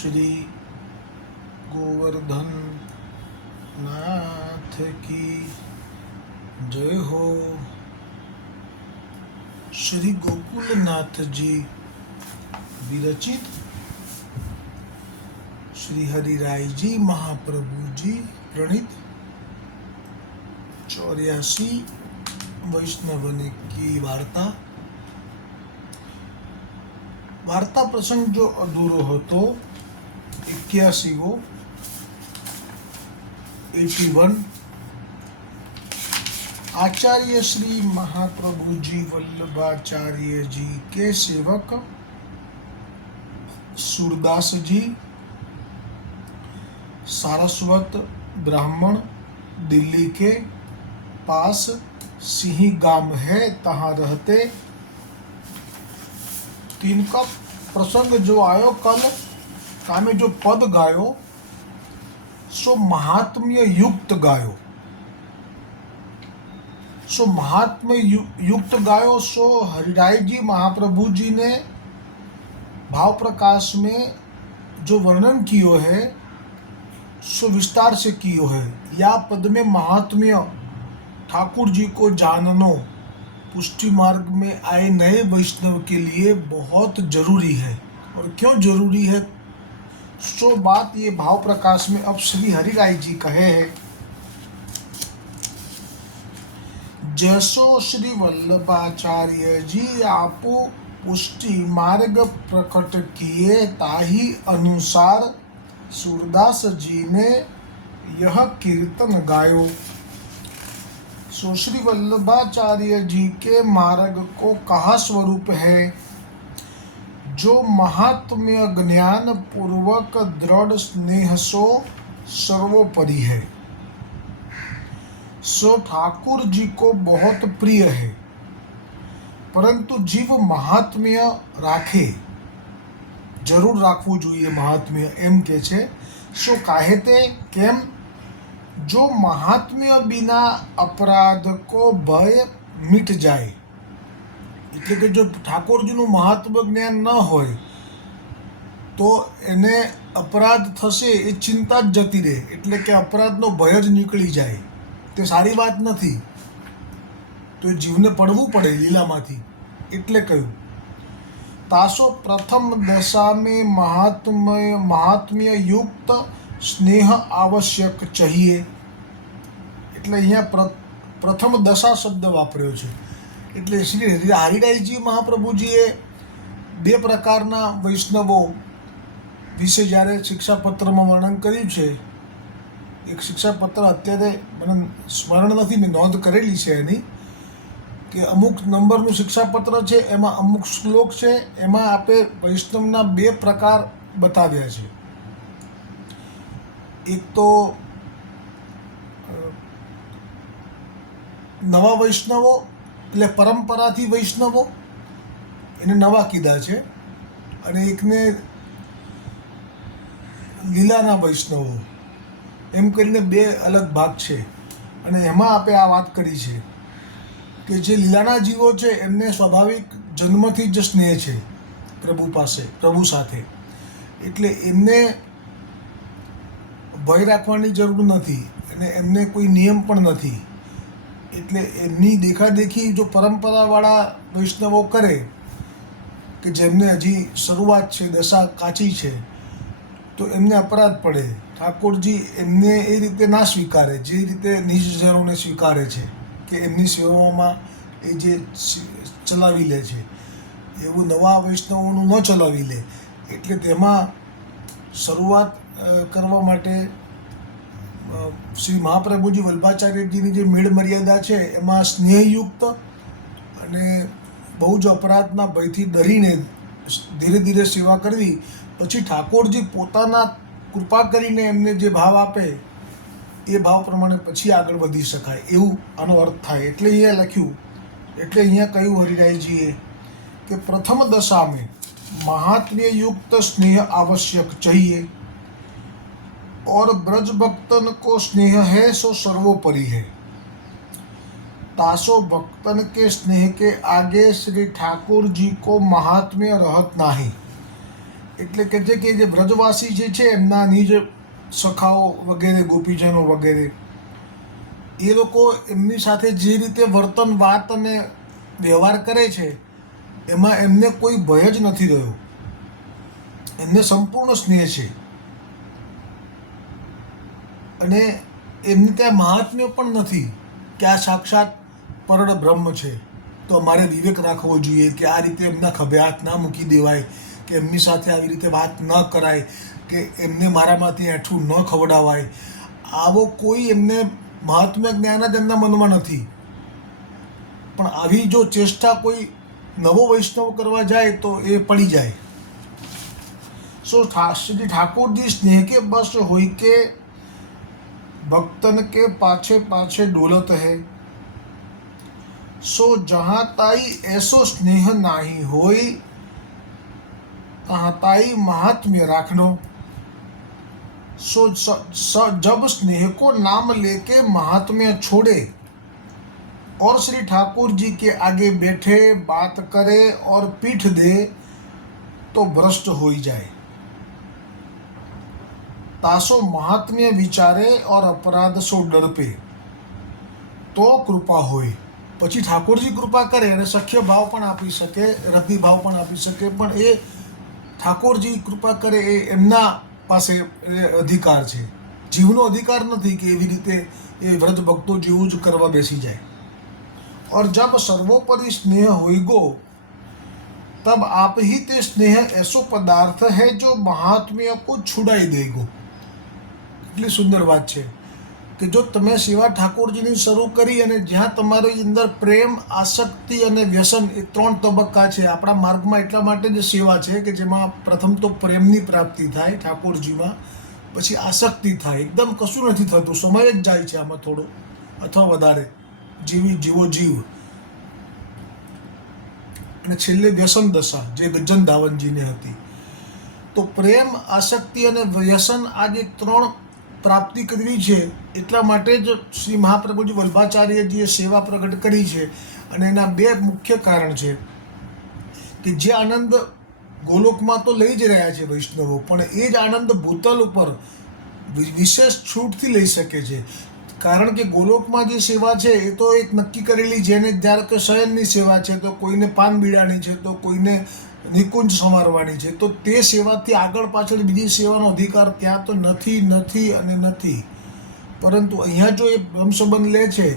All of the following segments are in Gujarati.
श्री गोवर्धन नाथ की जय हो। श्री गोकुलनाथ जी विरचित श्री हरिराय जी महाप्रभु जी प्रणीत 84 वैष्णवने की वार्ता प्रसंग जो अधूरो હતો 81 81 आचार्य श्री महाप्रभु जी वल्लभाचार्य जी के सेवक सूरदास जी सारस्वत ब्राह्मण दिल्ली के पास सिंही गांव है, तहाँ रहते। तीन का प्रसंग जो आयो कल कामे जो पद गायो सो महात्म्य युक्त गायो, सो महात्म्य युक्त गायो। सो हरिराय जी महाप्रभु जी ने भाव प्रकाश में जो वर्णन कियो है सो विस्तार से कियो है। या पद में महात्म्य ठाकुर जी को जाननो पुष्टि मार्ग में आए नए वैष्णव के लिए बहुत जरूरी है। और क्यों जरूरी है सो बात ये भाव प्रकाश में अब श्री हरिराय जी कहे है। जैसो श्री वल्लभाचार्य जी आपो पुष्टि मार्ग प्रकट किए, ताही अनुसार सूरदास जी ने यह कीर्तन गायो। सो श्री वल्लभाचार्य जी के मार्ग को कहा स्वरूप है, जो महात्म्य ज्ञान पूर्वक दृढ़ स्नेह सो सर्वोपरि है, सो ठाकुर जी को बहुत प्रिय है। परंतु जीव महात्म्य राखे, जरूर राखવું જોઈએ महात्म्य एम के छे। सो काहे ते केम, जो महात्म्य बिना अपराध को भय मीट जाए। એટલે કે જો ઠાકોરજીનું મહાત્મ્ય જ્ઞાન ન હોય તો એને અપરાધ થશે એ ચિંતા જ જતી રહે, એટલે કે અપરાધનો ભય જ નીકળી જાય। તે સારી વાત નથી, તો જીવને પડવું પડે લીલામાંથી, એટલે કહ્યું तासो प्रथम दशा में महात्म्य युक्त स्नेह आवश्यक चाहिए। એટલે અહીંયા પ્રથમ દશા શબ્દ વાપર્યો છે। એટલે શ્રી હરિરાયજી મહાપ્રભુજીએ બે પ્રકારના વૈષ્ણવો વિશે જ્યારે શિક્ષાપત્રમાં વર્ણન કર્યું છે, એક શિક્ષાપત્ર અત્યારે મને સ્મરણ નથી, મેં નોંધ કરેલી છે એની, કે અમુક નંબરનું શિક્ષાપત્ર છે, એમાં અમુક શ્લોક છે, એમાં આપે વૈષ્ણવના બે પ્રકાર બતાવ્યા છે। એક તો નવા વૈષ્ણવો એટલે પરંપરાથી વૈષ્ણવો, એને નવા કીધા છે, અને એકને લીલાના વૈષ્ણવો, એમ કરીને બે અલગ ભાગ છે। અને એમાં આપે આ વાત કરી છે કે જે લીલાના જીવો છે એમને સ્વાભાવિક જન્મથી જ સ્નેહ છે પ્રભુ સાથે, એટલે એમને ભય રાખવાની જરૂર નથી, અને એમને કોઈ નિયમ પણ નથી। એટલે એમની દેખાદેખી જો પરંપરાવાળા વૈષ્ણવો કરે કે જેમને હજી શરૂઆત છે, દશા કાચી છે, તો એમને અપરાધ પડે। ઠાકોરજી એમને એ રીતે ના સ્વીકારે જે રીતે નિજજનોને સ્વીકારે છે, કે એમની સેવામાં એ જે ચલાવી લે છે, એવું નવા વૈષ્ણવોનું ન ચલાવી લે। એટલે તેમાં શરૂઆત કરવા માટે શ્રી મહાપ્રભુજી વલ્લભાચાર્યજીની જે મેળ મર્યાદા છે એમાં સ્નેહયુક્ત અને બહુ જ અપરાધના ભયથી ડરીને ધીરે ધીરે સેવા કરવી, પછી ઠાકોરજી પોતાના કૃપા કરીને એમને જે ભાવ આપે એ ભાવ પ્રમાણે પછી આગળ વધી શકાય, એવું આનો અર્થ થાય। એટલે અહીંયા લખ્યું, એટલે અહીંયા કહ્યું હરિરાયજીએ કે પ્રથમ દશા में महात्म्य युक्त स्नेह आवश्यक चाहिए, और ब्रज भक्तन को स्नेह है सो सर्वोपरि है। तासो भक्तन के स्नेह के आगे श्री ठाकुर जी को महात्म्य रहत नहीं। એટલે કે જે વ્રજવાસી જે છે એમના નિજ સખાઓ વગેરે ગોપીજનો વગેરે એ લોકો એમની સાથે જે રીતે વર્તન વાત અને વ્યવહાર કરે છે એમાં એમને કોઈ ભય જ નથી રહ્યો, એમને સંપૂર્ણ સ્નેહ છે અને એમની ત્યાં મહાત્મ્ય પણ નથી કે આ સાક્ષાત પરળ બ્રહ્મ છે તો અમારે વિવેક રાખવો જોઈએ કે આ રીતે એમના ખભે હાથ ના મૂકી દેવાય, કે એમની સાથે આવી રીતે વાત ન કરાય, કે એમને મારામાંથી એઠું ન ખવડાવાય. આવો કોઈ એમને મહાત્મ્ય જ્ઞાન જ એમના મનમાં નથી. પણ આવી જો ચેષ્ટા કોઈ નવો વૈષ્ણવ કરવા જાય તો એ પડી જાય. સો શ્રી ઠાકોરજી સ્નેહ के बस हुई के भक्तन के पाछे पाछे डोलत है, सो जहाँ ताई ऐसो स्नेह नाही होई, तहाँ ताई महात्म्य राखनो. सो जब स्नेह को नाम लेके महात्म्य छोड़े और श्री ठाकुर जी के आगे बैठे बात करे और पीठ दे तो भ्रष्ट हो जाए. तासो महात्म्य विचारे और अपराध सो डर पे तो कृपा होय. પછી ઠાકોરજી કૃપા કરે અને સખ્ય ભાવ પણ આપી શકે, રતિ ભાવ પણ આપી શકે, પણ એ ઠાકોરજી કૃપા કરે એ એમના પાસે અધિકાર છે, જીવનો અધિકાર નથી કે એવી રીતે એ વ્રજ ભક્તો જેવું જ કરવા બેસી જાય. और जब सर्वोपरि स्नेह होइगो तब आप ही ते स्नेह ऐसो पदार्थ है जो महात्म्य को छुड़ाई देगो. એટલી સુંદર વાત છે કે જો તમે સેવા ઠાકોરજીની શરૂ કરી અને જ્યાં તમારી અંદર પ્રેમ, આસક્તિ અને વ્યસન એ 3 તબક્કા છે આપણા માર્ગમાં, એટલા માટે જ સેવા છે કે જેમાં પ્રથમ તો પ્રેમની પ્રાપ્તિ થાય ઠાકોરજીમાં, પછી આસક્તિ થાય, એકદમ કશું નથી થતું, સમય જ જાય છે આમાં થોડો અથવા વધારે, જીવો જીવ, અને છેલ્લે વ્યસન દશા જે ગજ્જન ધાવનજીને હતી. તો પ્રેમ, આસક્તિ અને વ્યસન આ જે 3 પ્રાપ્તિ કરવી છે એટલા માટે જ શ્રી મહાપ્રભુજી વલ્ભાચાર્યજીએ સેવા પ્રગટ કરી છે. અને એના 2 મુખ્ય કારણ છે કે જે આનંદ ગોલોકમાં તો લઈ જ રહ્યા છે વૈષ્ણવો, પણ એ જ આનંદ ભૂતલ ઉપર વિશેષ છૂટથી લઈ શકે છે. કારણ કે ગોલોકમાં જે સેવા છે એ તો એક નક્કી કરેલી, જેને ધારો કે શયનની સેવા છે તો કોઈને પાન બીડાની છે તો કોઈને નિકુંજ સંવારવાની છે, તો તે સેવાથી આગળ પાછળ બીજી સેવાનો અધિકાર ત્યાં તો નથી અને નથી. પરંતુ અહીંયા જો એ બ્રહ્મસંબંધ લે છે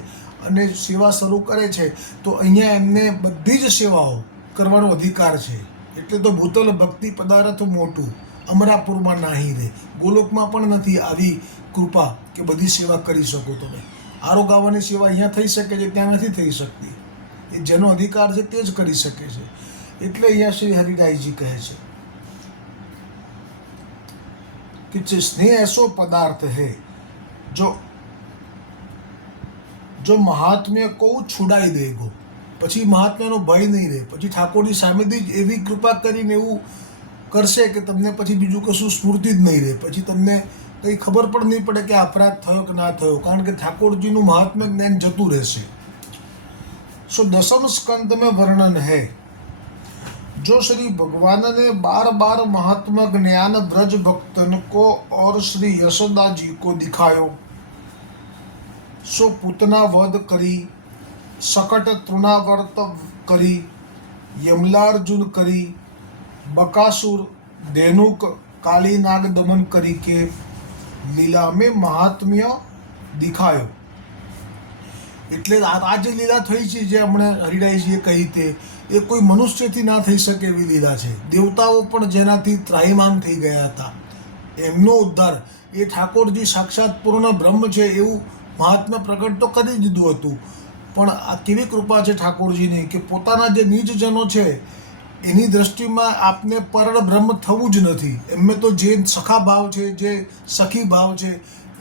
અને સેવા શરૂ કરે છે તો અહીંયા એમને બધી જ સેવાઓ કરવાનો અધિકાર છે. એટલે તો ભૂતલ ભક્તિ પદાર્થ મોટું અમરાપુરમાં નાહી રે. ગોલોકમાં પણ નથી આવી કૃપા કે બધી સેવા કરી શકો તમે. આરો ગાવાની સેવા અહીંયા થઈ શકે છે, ત્યાં નથી થઈ શકતી. એ જેનો અધિકાર છે તે જ કરી શકે છે. એટલે અહીંયા શ્રી હરિરાયજી કહે છે કે સ્નેહ એસો પદાર્થ હૈ જો મહાત્મ્ય કો છુડાઈ દેગો. પછી મહાત્મ્યનો ભય નહીં રહે. પછી ઠાકોરજી સામેથી જ એવી કૃપા કરીને એવું કરશે કે તમને પછી બીજું કશું સ્ફૂર્તિ જ નહીં રહે. પછી તમને કંઈ ખબર પણ નહીં પડે કે અપરાધ થયો કે ના થયો, કારણ કે ઠાકોરજીનું મહાત્મ્ય જ્ઞાન જતું રહેશે. સો 10મ સ્કંદ में वर्णन है जो श्री भगवान ने बार बार महात्मा ज्ञान ब्रज भक्तन को और श्री यशोदा जी को दिखायो. सो पूतना वध करी, सकट तृणावर्त करी, यमलार्जुन करी, बकासुर, धेनुक, काली नाग दमन करी के લીલા મેં મહાત્મ્ય દિખાયો. એટલે આ જે લીલા થઈ છે, જે હમણાં હરિરાયજીએ કહી તે, એ કોઈ મનુષ્યથી ના થઈ શકે એવી લીલા છે. દેવતાઓ પણ જેનાથી ત્રાહિમામ થઈ ગયા હતા એમનો ઉદ્ધાર એ ઠાકોરજી સાક્ષાત પૂર્ણ બ્રહ્મ છે એવું મહાત્મ્ય પ્રગટ તો કરી દીધું હતું. પણ આ કેવી કૃપા છે ઠાકોરજીની કે પોતાના જે નિજજનો છે એની દ્રષ્ટિમાં આપને પરળ બ્રહ્મ થવું જ નથી. એમને તો જે સખા ભાવ છે, જે સખી ભાવ છે,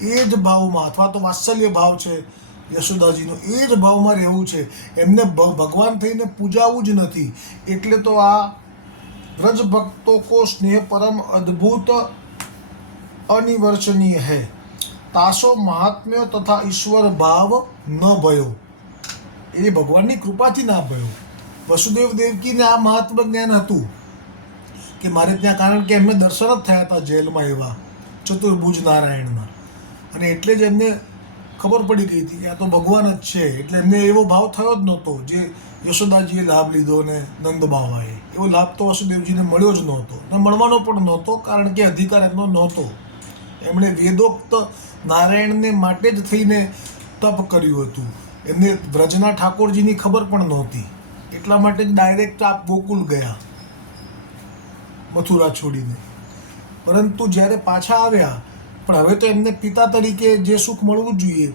એ જ ભાવમાં અથવા તો વાત્સલ્ય ભાવ છે યશોદાજીનો, એ જ ભાવમાં રહેવું છે. એમને ભગવાન થઈને પૂજાવું જ નથી. એટલે તો આ વ્રજ ભક્તો કો સ્નેહ પરમ અદ્ભુત અનિवर्चनीय है, तासो महात्म्य तथा ईश्वर भाव ન ભયો. એ ભગવાનની કૃપાથી ના ભયો. વસુદેવ દેવકીને આ મહાત્મ જ્ઞાન હતું કે મારે ત્યાં, કારણ કે એમને દર્શન જ થયા હતા જેલમાં એવા ચતુર્ભુજ નારાયણના, અને એટલે જ એમને ખબર પડી ગઈ હતી કે આ તો ભગવાન જ છે. એટલે એમને એવો ભાવ થયો જ નહોતો જે યશોદાજીએ લાભ લીધો અને નંદ બાવાએ. એવો લાભ તો વસુદેવજીને મળ્યો જ નહોતો અને મળવાનો પણ નહોતો, કારણ કે અધિકાર એમનો નહોતો. એમણે વેદોક્ત નારાયણને માટે જ થઈને તપ કર્યું હતું. એમને વ્રજના ઠાકોરજીની ખબર પણ નહોતી, એટલા માટે જ ડાયરેક્ટ આપ ગોકુલ ગયા મથુરા છોડીને. પરંતુ જ્યારે પાછા આવ્યા, પણ હવે તો એમને પિતા તરીકે જે સુખ મળવું જોઈએ,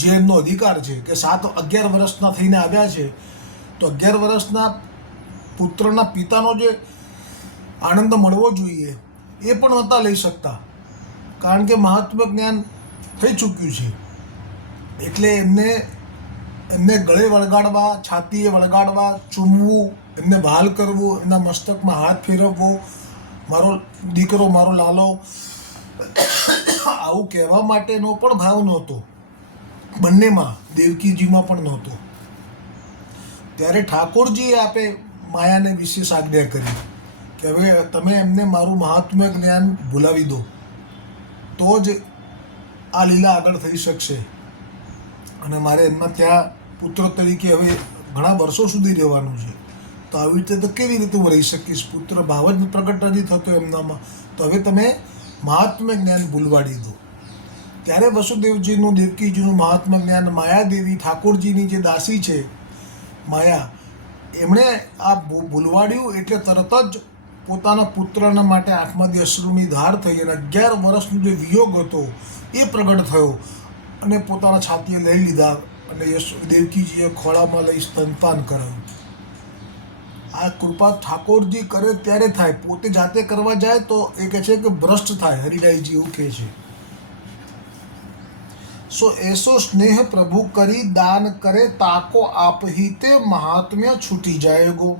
જે એમનો અધિકાર છે, કે 11 વર્ષના થઈને આવ્યા છે, તો 11 વર્ષના પુત્રના પિતાનો જે આનંદ મળવો જોઈએ એ પણ નહોતા લઈ શકતા, કારણ કે મહાત્મ્ય જ્ઞાન થઈ ચૂક્યું છે. એટલે એમને ગળે વળગાડવા, છાતીએ વળગાડવા, ચૂમવું, એમને વહાલ કરવું, એમના મસ્તકમાં હાથ ફેરવવો, મારો દીકરો, મારો લાલો, આવું કહેવા માટેનો પણ ભાવ નહોતો બંનેમાં, દેવકીજીમાં પણ નહોતો. ત્યારે ઠાકોરજીએ આપે માયાને વિશેષ આજ્ઞા કરી કે હવે તમે એમને મારું મહાત્મ્ય જ્ઞાન ભૂલાવી દો, તો જ આ લીલા આગળ થઈ શકશે. અને મારે એમના ત્યાં પુત્ર તરીકે હવે ઘણા વર્ષો સુધી રહેવાનું છે. તો આવી રીતે તો કેવી રીતે હું રહી શકીશ? પુત્ર ભાવ જ પ્રગટ નથી થતો એમનામાં. તો હવે તમે મહાત્મ્ય જ્ઞાન ભૂલવાડી દો. ત્યારે વસુદેવજીનું, દેવકીજીનું મહાત્મ્ય જ્ઞાન માયાદેવી, ઠાકોરજીની જે દાસી છે માયા, એમણે આ ભૂલવાડ્યું. એટલે તરત જ પોતાના પુત્રના માટે આંખમાંથી અશ્રુની ધાર થઈ અને 11 વર્ષનો જે વિયોગ હતો એ પ્રગટ થયો અને પોતાના છાતીએ લઈ લીધા અને દેવકીજીએ ખોળામાં લઈ સ્તનપાન કરાવ્યું. આ કૃપા ઠાકોરજી કરે ત્યારે થાય, પોતે જાતે કરવા જાય તો એ કહે છે કે ભ્રષ્ટ થાય. હરિરાયજી એવું કહે છે. સો એસો સ્નેહ પ્રભુ કરી દાન કરે, તાકો આપ ही ते महात्म्य छूटी जाएगो.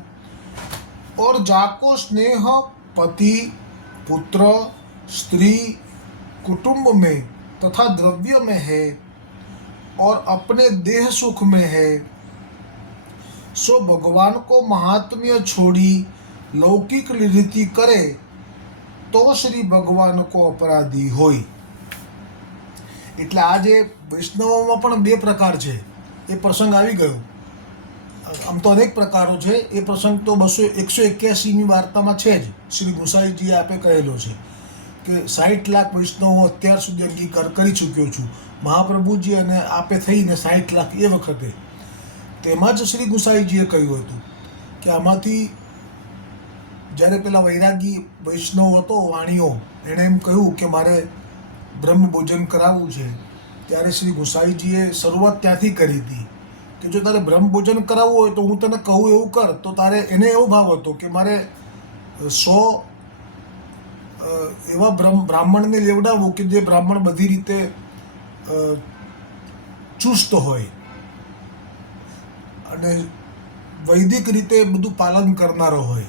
और जाको स्नेह पति, पुत्र, स्त्री, कुटुंब में तथा द्रव्य में है और अपने देह सुख में है, सो भगवान को महात्म्य छोड़ी लौकिक रीति करे तो श्री भगवान को अपराधी होय. એટલે આ જે વૈષ્ણવોમાં પણ 2 પ્રકાર છે એ પ્રસંગ આવી ગયો. આમ તો અનેક પ્રકારો છે. એ પ્રસંગ તો 181મી વાર્તામાં છે જ. શ્રી ગુસાઈજીએ આપે કહેલો છે કે 60 લાખ વૈષ્ણવો અત્યાર સુધી અંગીકાર કરી ચૂક્યો છું. મહાપ્રભુજી અને આપે થઈને 60 લાખ એ વખતે. તેમાં જ શ્રી ગુસાઈજીએ કહ્યું હતું કે આમાંથી જ્યારે પેલા વૈરાગી વૈષ્ણવ હતો વાણીઓ, એણે એમ કહ્યું કે મારે બ્રહ્મ ભોજન કરાવવું છે. ત્યારે શ્રી ગુસાઈજીએ શરૂઆત ત્યાંથી કરી હતી કે જો તારે બ્રહ્મ ભોજન કરાવવું હોય તો હું તને કહું એવું કર. તો તારે એને એવો ભાવ હતો કે મારે 100 એવા બ્રાહ્મણને લેવડાવવું કે જે બ્રાહ્મણ બધી રીતે ચુસ્ત હોય અને વૈદિક રીતે બધું પાલન કરનારો હોય.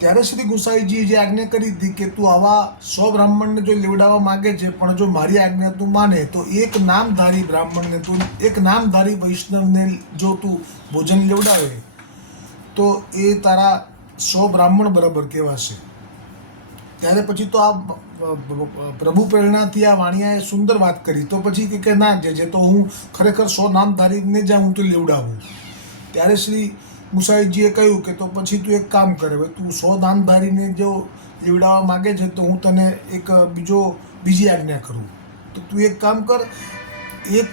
ત્યારે શ્રી ગુસાઈજીએ જે આજ્ઞા કરી હતી કે તું આવા 100 બ્રાહ્મણને જો લેવડાવવા માગે છે, પણ જો મારી આજ્ઞા તું માને તો એક નામધારી બ્રાહ્મણને, તું એક નામધારી વૈષ્ણવને જો તું ભોજન લેવડાવે તો એ તારા 100 બ્રાહ્મણ બરાબર કહેવાશે. ત્યારે પછી તો આ પ્રભુ પ્રેરણાથી આ વાણિયાએ સુંદર વાત કરી. તો પછી કે ના, જે તો હું ખરેખર 100 નામધારીને જ હું તો લેવડાવું. ત્યારે શ્રી ગુસાઈજીએ કહ્યું કે તો પછી તું એક કામ કરે, તું 100 નામધારીને જો લેવડાવવા માગે છે તો હું તને એક બીજી આજ્ઞા કરું. તો તું એક કામ કર, એક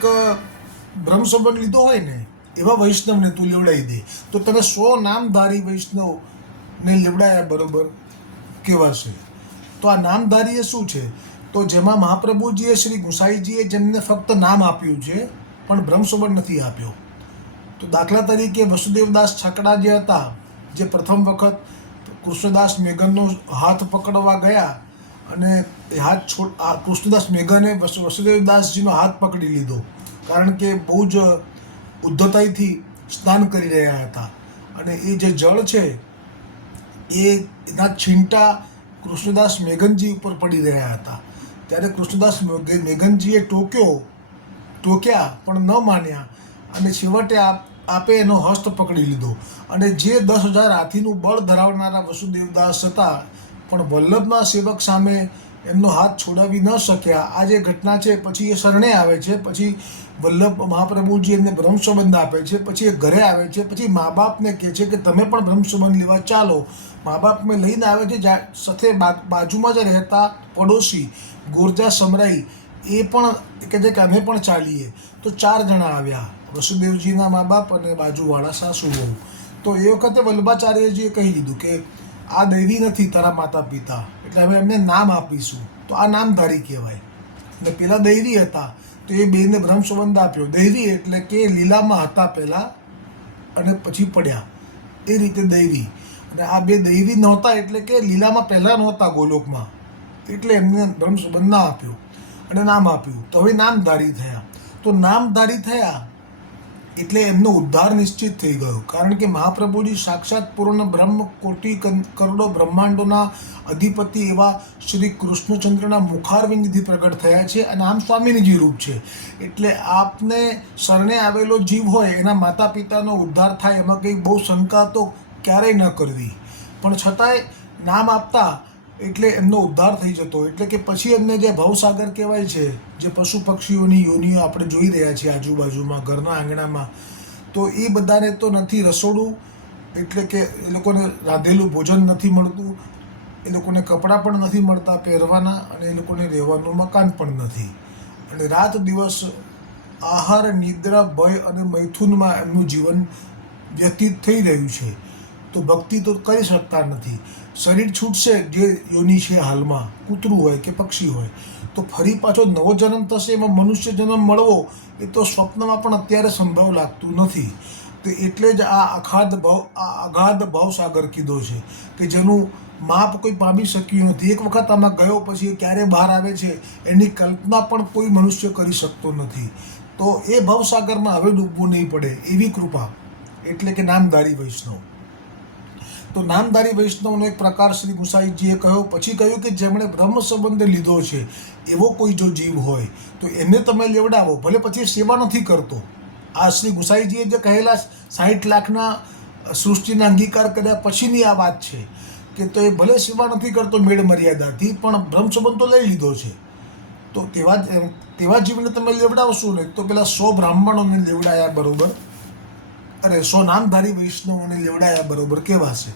બ્રહ્મ સંબંધ લીધો હોય ને એવા વૈષ્ણવને તું લેવડાવી દે, તો તને 100 નામધારી વૈષ્ણવને લેવડાયા બરોબર કહેવાશે. તો આ નામધારી એ શું છે? તો જેમાં મહાપ્રભુજીએ, શ્રી ગુસાઈજીએ જેમને ફક્ત નામ આપ્યું છે પણ બ્રહ્મ સંબંધ નથી આપ્યો. તો દાખલા તરીકે વસુદેવદાસ છકડા જે હતા, જે પ્રથમ વખત કૃષ્ણદાસ મેઘનનો હાથ પકડવા ગયા અને એ હાથ કૃષ્ણદાસ મેઘને વસુદેવદાસજીનો હાથ પકડી લીધો, કારણ કે બહુ જ ઉદ્ધતાઈથી સ્નાન કરી રહ્યા હતા અને એ જે જળ છે એના છીંટા કૃષ્ણદાસ મેઘનજી ઉપર પડી રહ્યા હતા. ત્યારે કૃષ્ણદાસ મેઘનજીએ ટોક્યા પણ ન માન્યા અને છેવટે આ આપે એનો હસ્ત પકડી લીધો અને જે 10,000 હાથીનું બળ ધરાવનારા વસુદેવદાસ હતા પણ વલ્લભના સેવક સામે એમનો હાથ છોડાવી ન શક્યા. આ જે ઘટના છે પછી એ શરણે આવે છે, પછી વલ્લભ મહાપ્રભુજી એમને બ્રહ્મ સંબંધ આપે છે, પછી એ ઘરે આવે છે, પછી મા બાપને કહે છે કે તમે પણ બ્રહ્મ સંબંધ લેવા ચાલો. મા બાપને લઈને આવે છે. સાથે બાજુમાં જ રહેતા પડોશી ગોરજા સમરાઈ એ પણ કહે છે કે અમે પણ ચાલીએ. તો 4 જણા આવ્યા, વસુદેવજીના મા બાપ અને બાજુવાળા સાસુ વહુ. તો એ વખતે વલ્લભાચાર્યજીએ કહી દીધું કે આ દૈવી નથી તારા માતા પિતા, એટલે હવે એમને નામ આપીશું, તો આ નામધારી કહેવાય. અને પેલા દૈવી હતા તો એ બેને બ્રહ્મ સંબંધ આપ્યો. દૈવી એટલે કે લીલામાં હતા પહેલાં અને પછી પડ્યા, એ રીતે દૈવી. અને આ બે દૈવી નહોતા એટલે કે લીલામાં પહેલાં નહોતા ગોલોકમાં, એટલે એમને બ્રહ્મ સંબંધ ના આપ્યો અને નામ આપ્યું. તો હવે નામધારી થયા. તો નામધારી થયા એટલે એમનો ઉદ્ધાર નિશ્ચિત થઈ ગયો, કારણ કે મહાપ્રભુજી સાક્ષાત પૂર્ણ બ્રહ્મ કોટી કરોડો બ્રહ્માંડોના અધિપતિ એવા શ્રી કૃષ્ણચંદ્રના મુખારવિંદથી પ્રગટ થયા છે અને આમ સ્વામિનીજી રૂપ છે. એટલે આપને શરણે આવેલો જીવ હોય એના માતા પિતાનો ઉદ્ધાર થાય એમાં કંઈ બહુ શંકા તો ક્યારેય ન કરવી, પણ છતાંય નામ આપતા એટલે એમનો ઉદ્ધાર થઈ જતો. એટલે કે પછી એમને જે ભવસાગર કહેવાય છે, જે પશુ પક્ષીઓની યોનિઓ આપણે જોઈ રહ્યા છીએ આજુબાજુમાં ઘરના આંગણામાં, તો એ બધાને તો નથી રસોડું, એટલે કે એ લોકોને રાંધેલું ભોજન નથી મળતું, એ લોકોને કપડાં પણ નથી મળતા પહેરવાના, અને એ લોકોને રહેવાનું મકાન પણ નથી. અને રાત દિવસ આહાર, નિદ્રા, ભય અને મૈથુનમાં એમનું જીવન વ્યતીત થઈ રહ્યું છે. તો ભક્તિ તો કરી શકતા નથી. શરીર છૂટશે જે યોનિ છે હાલમાં, કૂતરું હોય કે પક્ષી હોય, તો ફરી પાછો નવો જન્મ થશે, એમાં મનુષ્ય જન્મ મળવો એ તો સ્વપ્નમાં પણ અત્યારે સંભવ લાગતું નથી. તો એટલે જ આ અગાધ ભાવસાગર કીધો છે કે જેનું માપ કોઈ પામી શક્યું નથી. એક વખત આમાં ગયો પછી ક્યારે બહાર આવે છે એની કલ્પના પણ કોઈ મનુષ્ય કરી શકતો નથી. તો એ ભવસાગરમાં હવે ડૂબવું નહીં પડે એવી કૃપા, એટલે કે નામધારી વૈષ્ણવ. તો નામધારી વૈષ્ણવનો એક પ્રકાર શ્રી ગુસાઈજીએ કહ્યો. પછી કહ્યું કે જેમણે બ્રહ્મ સંબંધ લીધો છે એવો કોઈ જો જીવ હોય તો એને તમે લેવડાવો, ભલે પછી સેવા નથી કરતો. આ શ્રી ગુસાઈજીએ જે કહેલા 60 લાખના સૃષ્ટિના અંગીકાર કર્યા પછીની આ વાત છે કે તો એ ભલે સેવા નથી કરતો મેળ મર્યાદાથી, પણ બ્રહ્મ સંબંધ તો લઈ લીધો છે. તો તેવા જીવને તમે લેવડાવશો ને, તો પેલા 100 બ્રાહ્મણોને લેવડાયા બરોબર, અરે 100 નામધારી વૈષ્ણવોને લેવડાયા બરોબર કહેવાશે.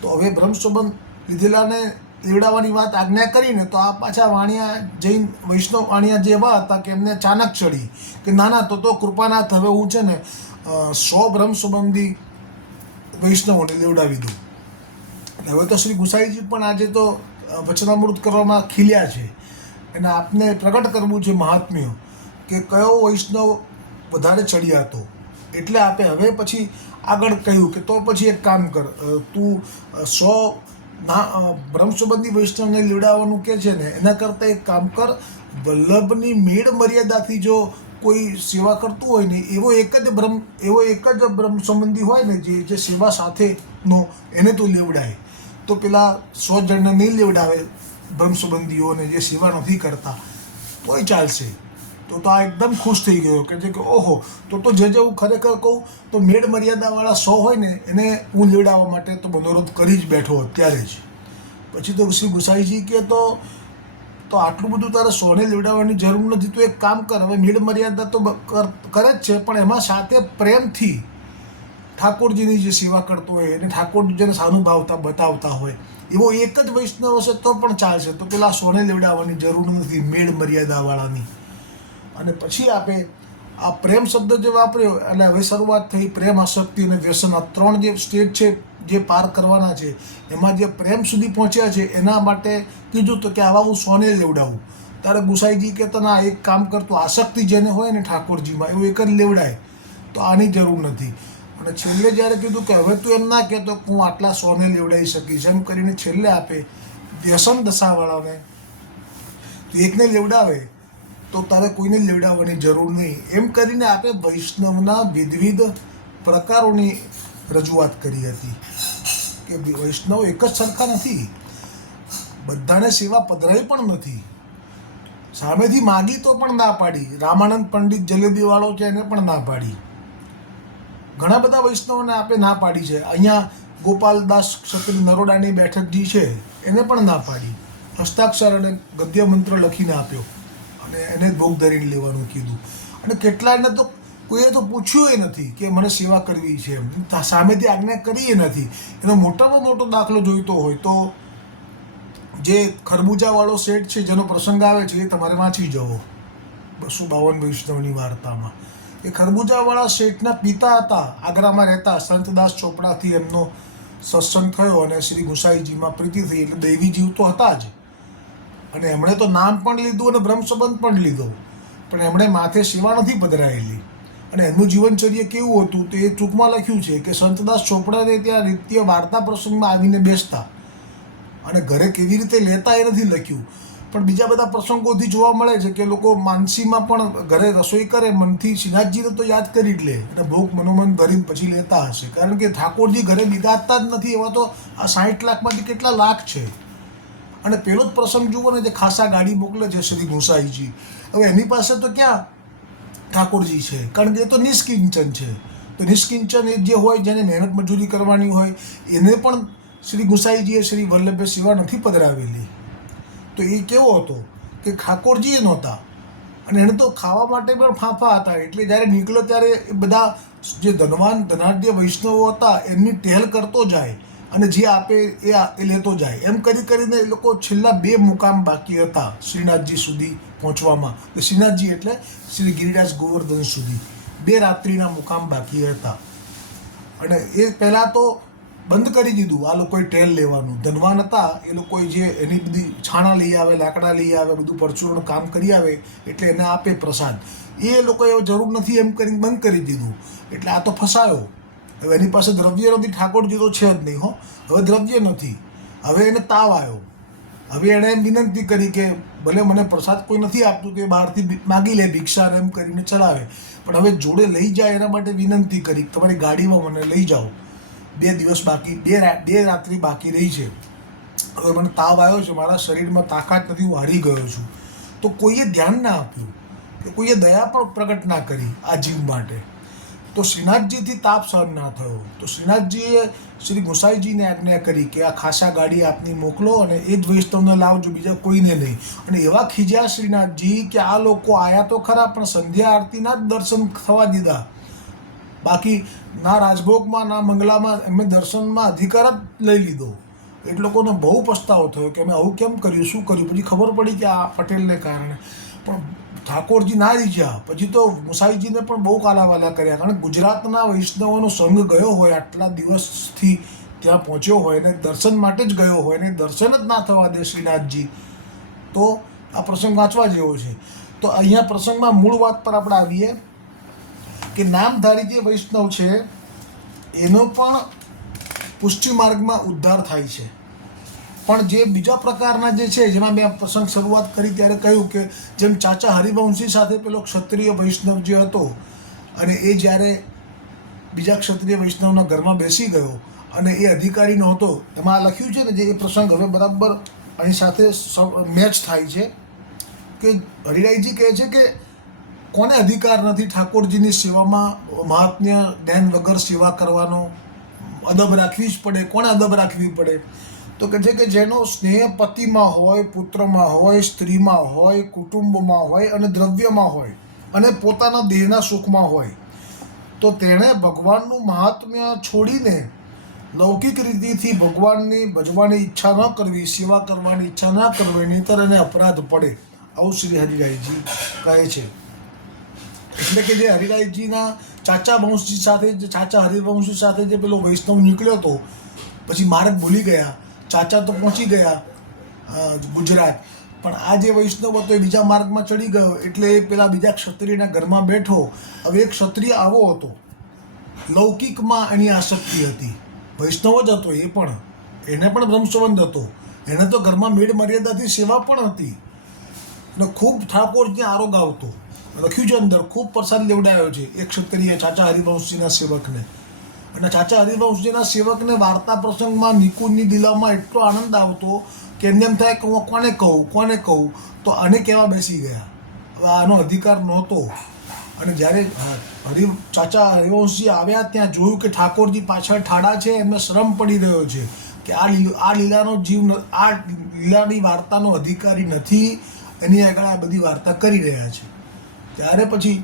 તો હવે બ્રહ્મ સંબંધ લીધેલાને લેવડાવવાની વાત આજ્ઞા કરીને તો આ પાછા વાણિયા જૈન વૈષ્ણવ વાણિયા જે એવા હતા કે એમને અચાનક ચડી કે ના તો કૃપાનાથ હવે હું છે ને 100 બ્રહ્મ સંબંધી વૈષ્ણવોને લેવડાવી દઉં. હવે તો શ્રી ગુસાઈજી પણ આજે તો વચનામૃત કરવામાં ખીલ્યા છે, અને આપને પ્રગટ કરવું છે મહાત્મ્ય કે કયો વૈષ્ણવ વધારે ચડિયાતો. એટલે આપે હવે પછી આગળ કહ્યું કે તો પછી એક કામ કર, તું 100 બ્રહ્મ સંબંધી વૈષ્ણવને લેવડાવવાનું કે છે ને, એના કરતાં એક કામ કર, વલ્લભની મેળ મર્યાદાથી જો કોઈ સેવા કરતું હોય ને એવો એક જ બ્રહ્મ સંબંધી હોય ને જે સેવા સાથેનો, એને તું લેવડાય. તો પેલા 100 જણને નહીં લેવડાવે બ્રહ્મ સંબંધીઓને જે સેવા નથી કરતા તોય ચાલશે. તો આ એકદમ ખુશ થઈ ગયો કે જે કે ઓહો, તો જે હું ખરેખર કહું તો મેળ મર્યાદાવાળા 100 હોય ને એને હું લેવડાવવા માટે તો મનોરથ કરી જ બેઠો અત્યારે જ. પછી તો શ્રી ગુસાઈજી કે તો આટલું બધું તારે 100ને લેવડાવવાની જરૂર નથી, તું એક કામ કર, હવે મેળ મર્યાદા તો કરે જ છે પણ એમાં સાથે પ્રેમથી ઠાકોરજીની જે સેવા કરતો હોય એને ઠાકોરજીને સાનુભાવતા બતાવતા હોય એવો એક જ વૈષ્ણવ હશે તો પણ ચાલશે. તો પેલા 100ને લેવડાવવાની જરૂર નથી મેળ મર્યાદાવાળાની. અને પછી આપે આ પ્રેમ શબ્દ જે વાપર્યો એટલે હવે શરૂઆત થઈ પ્રેમ, આસક્તિ અને વ્યસન, આ 3 જે સ્ટેજ છે જે પાર કરવાના છે, એમાં જે પ્રેમ સુધી પહોંચ્યા છે એના માટે કીધું તો કે આવા હું 100ને લેવડાવું. ત્યારે ગુસાઈજી કહેતા ના, એક કામ કરતો આસક્તિ જેને હોય ને ઠાકોરજીમાં એવું એક જ લેવડાય, તો આની જરૂર નથી. અને છેલ્લે જ્યારે કીધું કે હવે તું એમ ના કહેતો હું આટલા 100ને લેવડાવી શકીશ, એમ કરીને છેલ્લે આપે વ્યસન દશાવાળાને તો એકને લેવડાવે તો તારે કોઈને લેવડાવવાની જરૂર નહીં, એમ કરીને આપે વૈષ્ણવના વિવિધ પ્રકારોની રજૂઆત કરી હતી કે વૈષ્ણવ એક જ સરખા નથી, બધાને સેવા પધરાઈ પણ નથી. સામેથી માગી તો પણ ના પાડી. રામાનંદ પંડિત જલેબીવાળો છે એને પણ ના પાડી. ઘણા બધા વૈષ્ણવોને આપણે ના પાડી છે. અહીંયા ગોપાલદાસ ક્ષત્રિય નરોડાની બેઠક જે છે એને પણ ના પાડી, હસ્તાક્ષર અને ગદ્ય મંત્ર લખીને આપ્યો અને એને ભોગ ધરીને લેવાનું કીધું. અને કેટલાયને તો કોઈએ તો પૂછ્યું નથી કે મને સેવા કરવી છે, એમ સામેથી આજ્ઞા કરી નથી. એનો મોટામાં મોટો દાખલો જોઈતો હોય તો જે ખરબૂજાવાળો શેઠ છે જેનો પ્રસંગ આવે છે એ તમારે વાંચી જવો 252 વૈષ્ણવની વાર્તામાં. એ ખરબૂજાવાળા શેઠના પિતા હતા, આગ્રામાં રહેતા, સંતદાસ ચોપડાથી એમનો સત્સંગ થયો અને શ્રી ગુસાઈજીમાં પ્રીતિ થઈ, એટલે દૈવી જીવ તો હતા જ. અને એમણે તો નામ પણ લીધું અને બ્રહ્મ સંબંધ પણ લીધો, પણ એમણે માથે સેવા નથી પધરાયેલી. અને એમનું જીવનચર્ય કેવું હતું તે ટૂંકમાં લખ્યું છે કે સંતદાસ ચોપડાને ત્યાં નિત્ય વાર્તા પ્રસંગમાં આવીને બેસતા અને ઘરે કેવી રીતે લેતા એ નથી લખ્યું, પણ બીજા બધા પ્રસંગોથી જોવા મળે છે કે લોકો માનસીમાં પણ ઘરે રસોઈ કરે, મનથી શ્રીનાથજીને તો યાદ કરી જ લે અને ભોગ મનોમન ધરીને પછી લેતા હશે, કારણ કે ઠાકોરજી ઘરે બિરાજતા જ નથી. એવા તો આ 60 લાખમાંથી કેટલા લાખ છે. અને પેલો જ પ્રસંગ જુઓ ને, જે ખાસા ગાડી મોકલે છે શ્રી ગુસાઈજી. હવે એની પાસે તો ક્યાં ઠાકોરજી છે, કારણ કે એ તો નિષ્કિંચન છે. તો નિષ્કિંચન એ જે હોય, જેને મહેનત મજૂરી કરવાની હોય, એને પણ શ્રી ગુસાઈજીએ શ્રી વલ્લભે સેવા નથી પધરાવેલી. તો એ કેવો હતો કે ઠાકોરજી એ નહોતા અને એને તો ખાવા માટે પણ ફાંફા હતા. એટલે જ્યારે નીકળ્યો ત્યારે એ બધા જે ધનવાન ધનાઢ્ય વૈષ્ણવો હતા એમની ટહેલ કરતો જાય અને જે આપે એ લેતો જાય. એમ કરીને એ લોકો છેલ્લા 2 મુકામ બાકી હતા શ્રીનાથજી સુધી પહોંચવામાં. શ્રીનાથજી એટલે શ્રી ગિરિરાજ ગોવર્ધન સુધી 2 રાત્રિના મુકામ બાકી હતા. અને એ પહેલાં તો બંધ કરી દીધું આ લોકોએ ટેલ લેવાનું. ધનવાન હતા એ લોકોએ જે એની બધી છાણા લઈ આવે, લાકડા લઈ આવે, બધું પરચુરણ કામ કરી આવે એટલે એને આપે પ્રસાદ. એ લોકોએ જરૂર નથી એમ કરીને બંધ કરી દીધું. એટલે આ તો ફસાયો. હવે એની પાસે દ્રવ્ય નથી, ઠાકોરજી તો છે જ નહીં. હવે દ્રવ્ય નથી, હવે એને તાવ આવ્યો. હવે એણે એમ વિનંતી કરી કે ભલે મને પ્રસાદ કોઈ નથી આપતું તે બહારથી માગી લે ભિક્ષા, એમ કરીને ચલાવે, પણ હવે જોડે લઈ જાય એના માટે વિનંતી કરી તમારી ગાડીમાં મને લઈ જાઓ. 2 દિવસ બાકી, 2 રાત્રિ બાકી રહી છે. હવે મને તાવ આવ્યો છે, મારા શરીરમાં તાકાત નથી, હું હારી ગયો છું. તો કોઈએ ધ્યાન ના આપ્યું કે કોઈએ દયા પણ પ્રગટ ના કરી આ જીવ માટે. તો શ્રીનાથજીથી તાપ સહન ના થયો. તો શ્રીનાથજીએ શ્રી ગુસાઈજીને આજ્ઞા કરી કે આ ખાસા ગાડી આપની મોકલો અને એ જ વૈષ્ણવને લાવજો, બીજા કોઈને નહીં. અને એવા ખીજ્યા શ્રીનાથજી કે આ લોકો આયા તો ખરા પણ સંધ્યા આરતીના જ દર્શન થવા દીધા. બાકી ના રાજભોગમાં ના મંગલામાં એમને દર્શનમાં અધિકાર જ લઈ લીધો. એટલે લોકોને બહુ પસ્તાવો થયો કે અમે આવું કેમ કર્યું, શું કર્યું. પછી ખબર પડી કે આ પટેલને કારણે. પણ ઠાકોરજી ના રીઝ્યા. પછી તો ગુસાઈજીને પણ બહુ કાલાવાલા કર્યા, કારણ કે ગુજરાતના વૈષ્ણવોનો સંઘ ગયો હોય, આટલા દિવસથી ત્યાં પહોંચ્યો હોય ને દર્શન માટે જ ગયો હોય ને દર્શન જ ના થવા દે શ્રીનાથજી, તો આ પ્રસંગ વાંચવા જેવો છે. તો અહીંયા પ્રસંગમાં મૂળ વાત પર આપણે આવીએ કે નામધારી જે વૈષ્ણવ છે એનો પણ પુષ્ટિ માર્ગમાં ઉદ્ધાર થાય છે. પણ જે બીજા પ્રકારના જે છે, જેમાં મેં પ્રસંગ શરૂઆત કરી ત્યારે કહ્યું કે જેમ ચાચા હરિવંશી સાથે પેલો ક્ષત્રિય વૈષ્ણવ જે હતો અને એ જ્યારે બીજા ક્ષત્રિય વૈષ્ણવના ઘરમાં બેસી ગયો અને એ અધિકારી નહોતો, એમાં લખ્યું છે ને જે એ પ્રસંગ હવે બરાબર અહીં સાથે મેચ થાય છે કે હરિરાયજી કહે છે કે કોને અધિકાર નથી ઠાકોરજીની સેવામાં મહાત્મ્ય જ્ઞાન વગર સેવા કરવાનો, અદબ રાખવી જ પડે. કોને અદબ રાખવી પડે? તો કહે છે કે જેનો સ્નેહ પતિમાં હોય, પુત્રમાં હોય, સ્ત્રીમાં હોય, કુટુંબમાં હોય અને દ્રવ્યમાં હોય અને પોતાના દેહના સુખમાં હોય, તો તેણે ભગવાનનું મહાત્મ્ય છોડીને લૌકિક રીતિથી ભગવાનની ભજવાની ઈચ્છા ન કરવી, સેવા કરવાની ઈચ્છા ન કરવી, નહીંતર એને અપરાધ પડે. આવું શ્રી હરિરાયજી કહે છે. એટલે કે જે હરિરાયજીના ચાચા વંશજી સાથે, જે ચાચા હરિવંશી સાથે જે પેલો વૈષ્ણવ નીકળ્યો હતો, પછી માર્ગ ભૂલી ગયા. ચાચા તો પહોંચી ગયા ગુજરાત, પણ આ જે વૈષ્ણવ હતો એ બીજા માર્ગમાં ચડી ગયો. એટલે એ પેલા બીજા ક્ષત્રિયના ઘરમાં બેઠો. હવે એક ક્ષત્રિય આવો હતો, લૌકિકમાં એની આસક્તિ હતી. વૈષ્ણવ જ હતો એ પણ, એને પણ બ્રહ્મસંબંધ હતો, એને તો ઘરમાં મેળ મર્યાદાથી સેવા પણ હતી અને ખૂબ ઠાકોરજી આરોગ આવતો. લખ્યું છે અંદર, ખૂબ પ્રસાદ લેવડાયો છે એક ક્ષત્રિય ચાચા હરિવંશજીના સેવકને. અને ચાચા હરિવંશજીના સેવકને વાર્તા પ્રસંગમાં નિકુંજની દિલામાં એટલો આનંદ આવતો કે એમને એમ થાય કે હું કોને કહું. તો આને કહેવા બેસી ગયા. હવે આનો અધિકાર નહોતો. અને જ્યારે ચાચા હરિવંશજી આવ્યા ત્યાં જોયું કે ઠાકોરજી પાછળ ઠાડા છે, એમને શ્રમ પડી રહ્યો છે કે આ લીલાનો જીવ આ લીલાની વાર્તાનો અધિકારી નથી, એની આગળ આ બધી વાર્તા કરી રહ્યા છે. ત્યારે પછી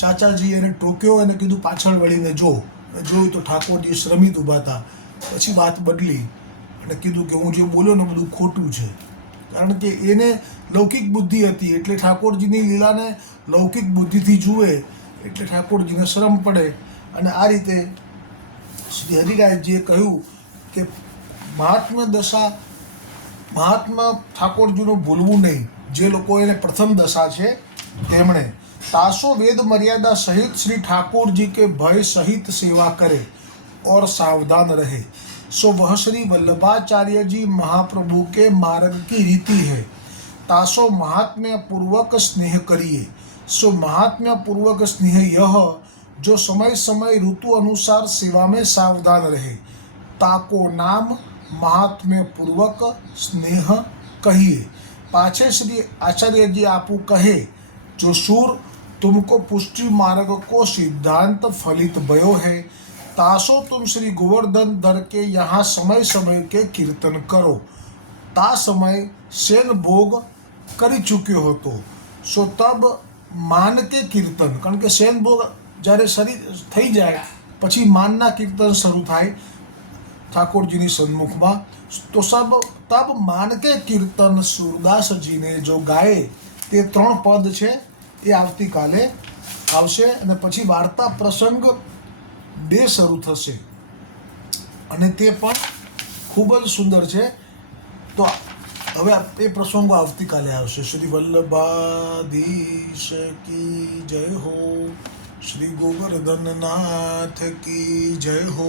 ચાચાજી એને ટોક્યો અને કીધું પાછળ વળીને જોયું તો ઠાકોરજી શ્રમિત ઊભા હતા. પછી વાત બદલી અને કીધું કે હું જે બોલ્યો ને બધું ખોટું છે, કારણ કે એને લૌકિક બુદ્ધિ હતી એટલે ઠાકોરજીની લીલાને લૌકિક બુદ્ધિથી જુએ એટલે ઠાકોરજીને શ્રમ પડે. અને આ રીતે શ્રી હરિરાયજીએ કહ્યું કે મહાત્મા ઠાકોરજીનું ભૂલવું નહીં. જે લોકો એને પ્રથમ દશા છે તેમણે तासो वेद मर्यादा सहित श्री ठाकुर जी के भय सहित सेवा करे और सावधान रहे, सो वह श्री वल्लभाचार्य जी महाप्रभु के मार्ग की रीति है. तासो महात्म्य पूर्वक स्नेह करिए, सो महात्म्य पूर्वक स्नेह यह जो समय समय ऋतु अनुसार सेवा में सावधान रहे. ताको नाम महात्म्य पूर्वक स्नेह कहिए. पाछे श्री आचार्य जी आपू कहे, जो सूर तुमको पुष्टि मार्ग को सिद्धांत फलित भयो है, तासो तुम श्री गोवर्धन धर के यहाँ समय समय के कीर्तन करो. ता समय सेन भोग કરી ચૂક્યો હતો, સો તબ માન કે કીર્તન, કારણ કે સેન ભોગ જ્યારે શરીર થઈ જાય પછી માનના કીર્તન શરૂ થાય ઠાકોરજીની સન્મુખમાં. તો તબ માન કે કીર્તન સુરદાસજીને જો ગાય, તે 3 પદ છે એ આવતીકાલે આવશે. અને પછી વાર્તા પ્રસંગ 2 શરૂ થશે અને તે પણ ખૂબ જ સુંદર છે. તો હવે એ પ્રસંગો આવતીકાલે આવશે. શ્રી વલ્લભાધીશ કી જય હો, શ્રી ગોવર્ધનનાથ કી જય હો.